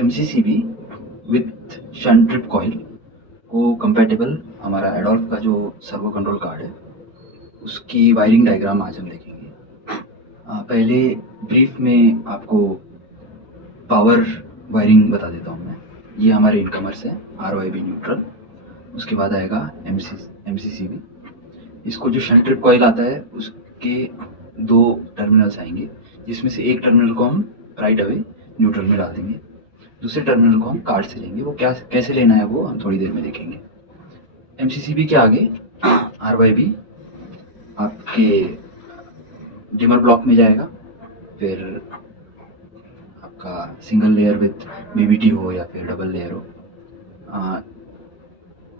MCCB with shunt trip coil को compatible हमारा Adolf का जो सर्वो कंट्रोल कार्ड है उसकी वायरिंग डायग्राम आज हम देखेंगे। पहले ब्रीफ में आपको पावर वायरिंग बता देता हूँ मैं। ये हमारे इनकमर्स है RYB न्यूट्रल, उसके बाद आएगा MCCB। इसको जो शंट ट्रिप कॉइल आता है उसके दो टर्मिनल्स आएंगे, जिसमें से एक टर्मिनल को हम राइट अवे न्यूट्रल में डाल देंगे, दूसरे टर्मिनल को हम कार्ड से लेंगे। वो क्या कैसे लेना है वो हम थोड़ी देर में देखेंगे। MCCB के आगे RYB आपके डिमर ब्लॉक में जाएगा, फिर आपका सिंगल लेयर विथ BBT हो या फिर डबल लेयर हो।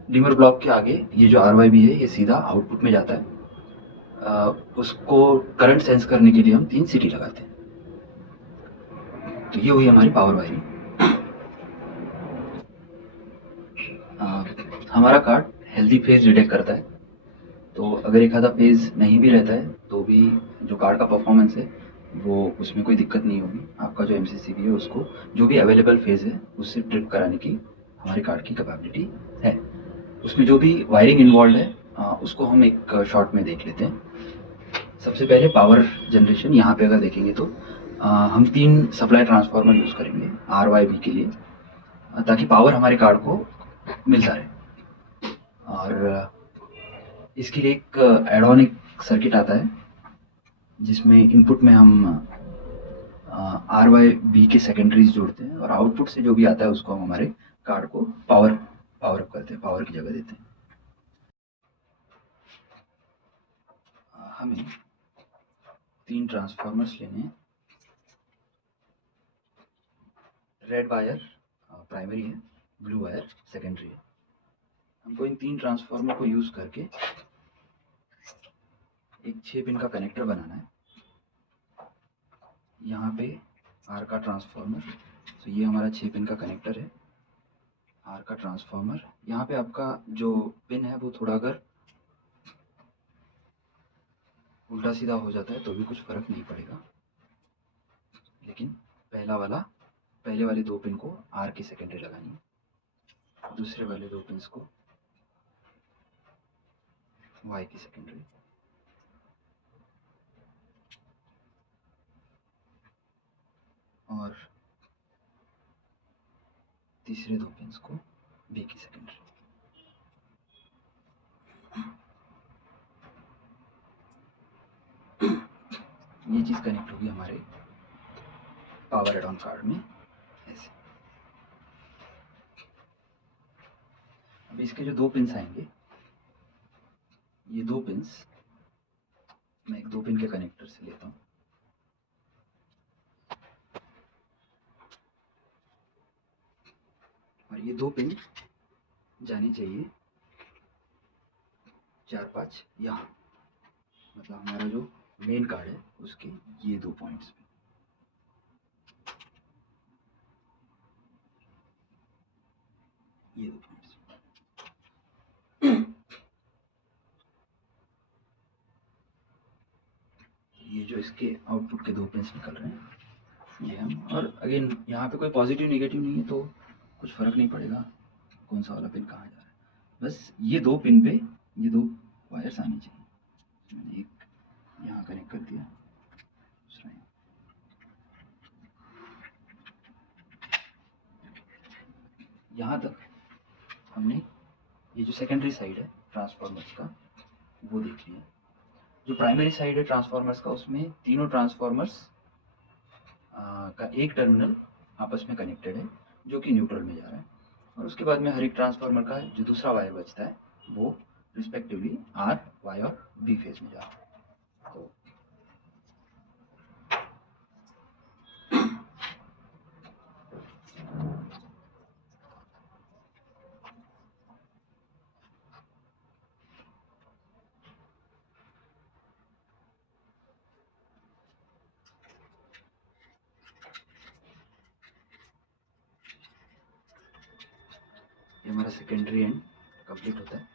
डिमर ब्लॉक के आगे ये जो RYB है ये सीधा आउटपुट में जाता है। उसको करंट सेंस करने के लिए हम 3 सीटी लगाते हैं। तो ये हुई हमारी पावर वायरिंग। हमारा कार्ड हेल्दी फेज डिटेक्ट करता है, तो अगर एक आधा फेज नहीं भी रहता है तो भी जो कार्ड का परफॉर्मेंस है वो उसमें कोई दिक्कत नहीं होगी। आपका जो MCCB है उसको जो भी अवेलेबल फेज है उससे ट्रिप कराने की हमारे कार्ड की कैपेबिलिटी है। उसमें जो भी वायरिंग इन्वॉल्व है उसको हम एक शॉर्ट में देख लेते हैं। सबसे पहले पावर जनरेशन। यहाँ पे अगर देखेंगे तो हम 3 सप्लाई ट्रांसफार्मर यूज़ करेंगे RYB के लिए, ताकि पावर हमारे कार्ड को मिलता रहे। और इसके लिए एक एडॉनिक सर्किट आता है जिसमें इनपुट में हम RYB के सेकेंडरीज जोड़ते हैं और आउटपुट से जो भी आता है उसको हम हमारे कार्ड को पावर अप करते हैं, पावर की जगह देते हैं। हमें 3 ट्रांसफार्मर्स लेने हैं। रेड वायर प्राइमरी है, ब्लू वायर सेकेंडरी है। हमको इन 3 ट्रांसफार्मर को यूज़ करके एक 6 पिन का कनेक्टर बनाना है। यहाँ पे R का ट्रांसफार्मर, तो ये हमारा 6 पिन का कनेक्टर है। R का ट्रांसफार्मर, यहाँ पे आपका जो पिन है वो थोड़ा अगर उल्टा सीधा हो जाता है तो भी कुछ फ़र्क नहीं पड़ेगा, लेकिन पहले वाले 2 पिन को R की सेकेंडरी लगानी है, दूसरे वाले 2 पिन्स को Y की सेकेंडरी, और तीसरे 2 पिन्स को B की सेकेंडरी। ये चीज़ कनेक्ट होगी हमारे पावर एड ऑन कार्ड में ऐसे। अब इसके जो 2 पिन्स आएंगे, ये 2 पिन्स मैं एक 2 पिन के कनेक्टर से लेता हूँ। और ये 2 पिन जाने चाहिए 4-5 यहाँ, मतलब हमारा जो मेन कार्ड है उसके ये 2 पॉइंट्स पे। ये 2 पॉइंट्स, ये जो इसके आउटपुट के 2 पिन्स निकल रहे हैं ये हम, और अगेन यहाँ पे कोई पॉजिटिव नेगेटिव नहीं है तो कुछ फ़र्क नहीं पड़ेगा कौन सा वाला पिन कहाँ जा रहा है। बस ये 2 पिन पे ये 2 वायर्स आनी चाहिए। मैंने एक यहाँ कनेक्ट कर दिया, दूसरा यहाँ। यहाँ तक हमने ये जो सेकेंडरी साइड है ट्रांसफार्मर्स का वो देख लिया। जो प्राइमरी साइड है ट्रांसफार्मर्स का उसमें तीनों ट्रांसफार्मर्स का एक टर्मिनल आपस में कनेक्टेड है जो कि न्यूट्रल में जा रहा है, और उसके बाद में हर एक ट्रांसफार्मर का जो दूसरा वायर बचता है वो रिस्पेक्टिवली R, Y और B फेज में जा रहा है। तो ये हमारा सेकेंडरी एंड कंप्लीट होता है।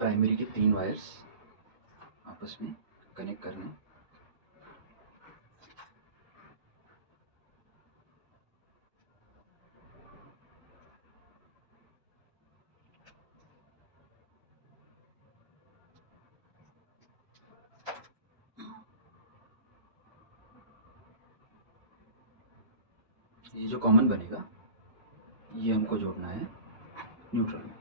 प्राइमरी के 3 वायर्स आपस में कनेक्ट करने हैं। ये जो कॉमन बनेगा ये हमको जोड़ना है न्यूट्रल में,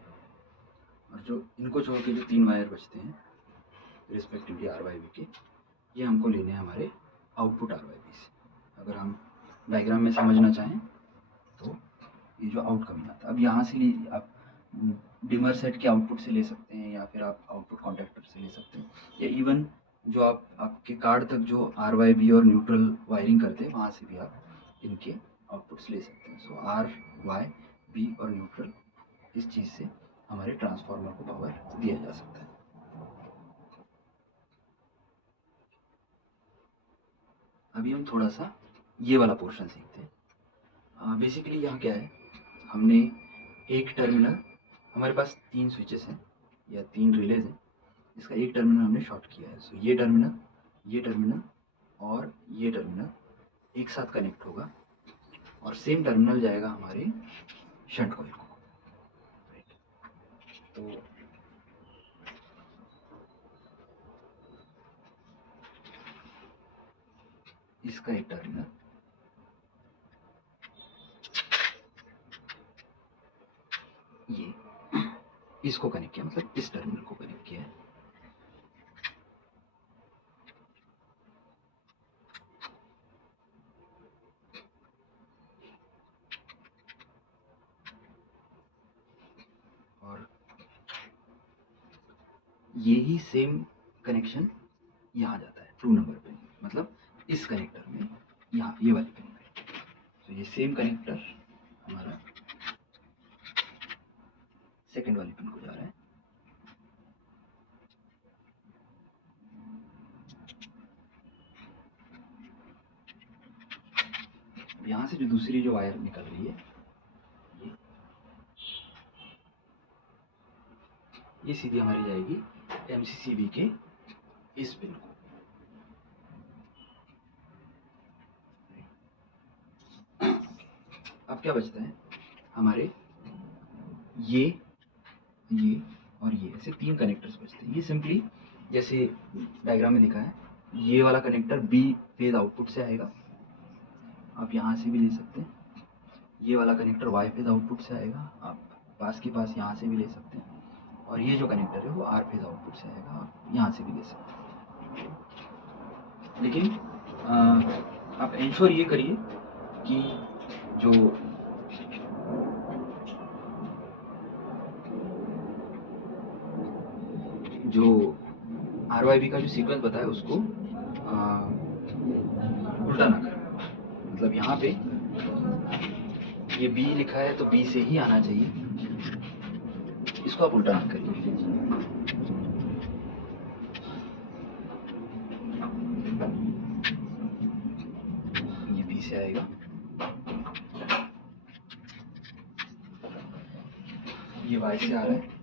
और जो इनको छोड़ के जो 3 वायर बचते हैं रिस्पेक्टिवली आर वाई बी के, ये हमको लेने हैं हमारे आउटपुट आर वाई बी से। अगर हम डायग्राम में समझना चाहें तो ये जो आउट कमिंग आता है, अब यहाँ से आप डिमर सेट के आउटपुट से ले सकते हैं, या फिर आप आउटपुट कॉन्टैक्टर से ले सकते हैं, या इवन जो आपके कार्ड तक जो आर वाई बी और न्यूट्रल वायरिंग करते हैं वहाँ से भी आप इनके आउटपुट्स ले सकते हैं। सो आर वाई बी और न्यूट्रल, इस चीज़ से हमारे ट्रांसफार्मर को पावर दिया जा सकता है। अभी हम थोड़ा सा ये वाला पोर्शन सीखते हैं। बेसिकली यहाँ क्या है, हमने एक टर्मिनल, हमारे पास 3 स्विचेस हैं या 3 रिलेज हैं, इसका एक टर्मिनल हमने शॉर्ट किया है। सो ये टर्मिनल और ये टर्मिनल एक साथ कनेक्ट होगा, और सेम टर्मिनल जाएगा हमारे शंट कॉइल को। तो इसका एक टर्मिनल ये इसको कनेक्ट किया, मतलब इस टर्मिनल को कनेक्ट किया है। और यही सेम कनेक्शन यहाँ जाता है 2 नंबर पे, मतलब इस कनेक्टर में, यहाँ ये वाले कनेक्टर। तो ये सेम कनेक्टर हमारा सेकेंड वाले पिन को जा रहा है। यहाँ से जो दूसरी जो वायर निकल रही है ये सीधी हमारी जाएगी एमसीसीबी के इस पिन को। अब क्या बचता है, हमारे ये और ये ऐसे 3 कनेक्टर्स बचते हैं। ये सिंपली जैसे डायग्राम में दिखा है, ये वाला कनेक्टर बी फेज आउटपुट से आएगा, आप यहाँ से भी ले सकते हैं। ये वाला कनेक्टर वाई फेज आउटपुट से आएगा, आप पास के पास यहाँ से भी ले सकते हैं। और ये जो कनेक्टर है वो आर फेज आउटपुट से आएगा, आप यहाँ से भी ले सकते हैं। लेकिन आप इंश्योर ये करिए कि जो आर वाई बी का जो सीक्वेंस बताया उसको उल्टा ना करें। मतलब यहाँ पे ये बी लिखा है तो बी से ही आना चाहिए, इसको आप उल्टा ना करिए। ये बी से आएगा, ये वाई से आ रहा है,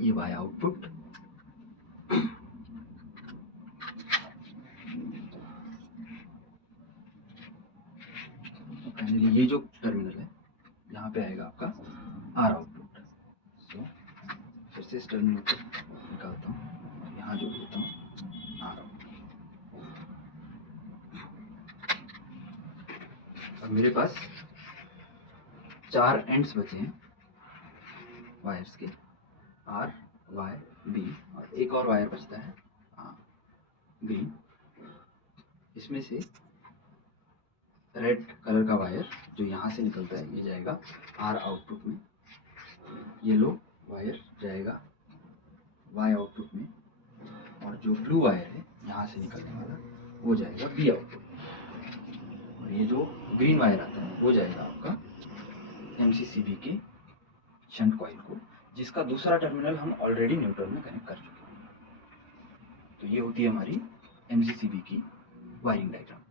ये वाई आउटपुट, फाइनली ये जो टर्मिनल है यहाँ पे आएगा आपका आर आउटपुट। सो फिर से इस टर्मिनल को निकालता हूँ, यहाँ जोड़ देता हूँ आर आउटपुट। अब मेरे पास 4 एंड्स बचे हैं वायर्स के, आर वाई बी, और एक और वायर बचता है ग्रीन। इसमें से रेड कलर का वायर जो यहाँ से निकलता है ये जाएगा आर आउटपुट में, येलो वायर जाएगा वाई आउटपुट में, और जो ब्लू वायर है यहाँ से निकलने वाला वो जाएगा बी आउटपुट में, और ये जो ग्रीन वायर आता है वो जाएगा आपका एमसीसीबी के शंट कॉइल को जिसका दूसरा टर्मिनल हम ऑलरेडी न्यूट्रल में कनेक्ट कर चुके हैं। तो ये होती है हमारी MCCB की वायरिंग डायग्राम।